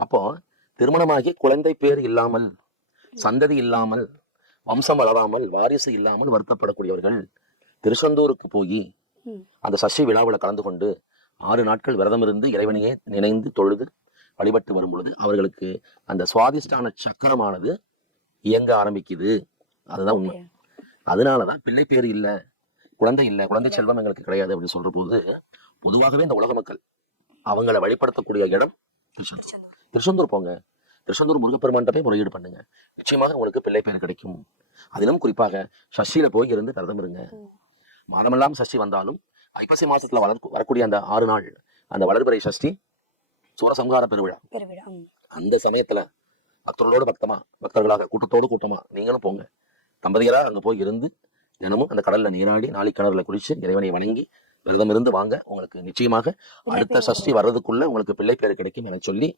அப்போ திருமணமாகி குழந்தை பேர் இல்லாமல், சந்ததி இல்லாமல், வம்சம் வளராமல், வாரிசு இல்லாமல் வருத்தப்படக்கூடியவர்கள் திருச்செந்தூருக்கு போய் அந்த சஷ்டி விழாவில் கலந்து கொண்டு 6 நாட்கள் விரதம் இருந்து இறைவனையே நினைந்து தொழுது வழிபட்டு வரும் பொழுது அவர்களுக்கு அந்த சுவாதிஷ்டான சக்கரமானது இயங்க ஆரம்பிக்குது. அதுதான் உண்மை. அதனாலதான் பிள்ளை பேர் இல்ல, குழந்தை இல்ல, குழந்தை செல்வம் எங்களுக்கு கிடையாது அப்படின்னு சொல்ற போது பொதுவாகவே இந்த உலக மக்கள் அவங்களை வழிபடுத்தக்கூடிய இடம் திருச்செந்தூர். திருச்செந்தூர் போங்க, திருச்செந்தூர் முருகப்பெருமான்கிட்ட போய் முறையீடு பண்ணுங்க, நிச்சயமாக உங்களுக்கு பிள்ளை பேர் கிடைக்கும். அதிலும் குறிப்பாக சஷ்டியில போய் இருந்து விரதம் இருங்க. மாதமெல்லாம் சஷ்டி வந்தாலும் ஐப்பசி மாசத்துல வரக்கூடிய அந்த 6 நாள் அந்த வளர்பிறை சஷ்டி சூரசம்ஹார பெருவிழா, அந்த சமயத்துல பக்தர்களோடு பக்தர்களாக கூட்டத்தோடு கூட்டமா நீங்களும் போங்க. தம்பதியரா அங்க போய் இருந்து தினமும் அந்த கடல்ல நீராடி நாளிக்கிணறுல குளிச்சு இறைவனை வணங்கி விரதம் இருந்து வாங்க. உங்களுக்கு நிச்சயமாக அடுத்த சஷ்டி வர்றதுக்குள்ள உங்களுக்கு பிள்ளை பேர் கிடைக்கும் என சொல்லி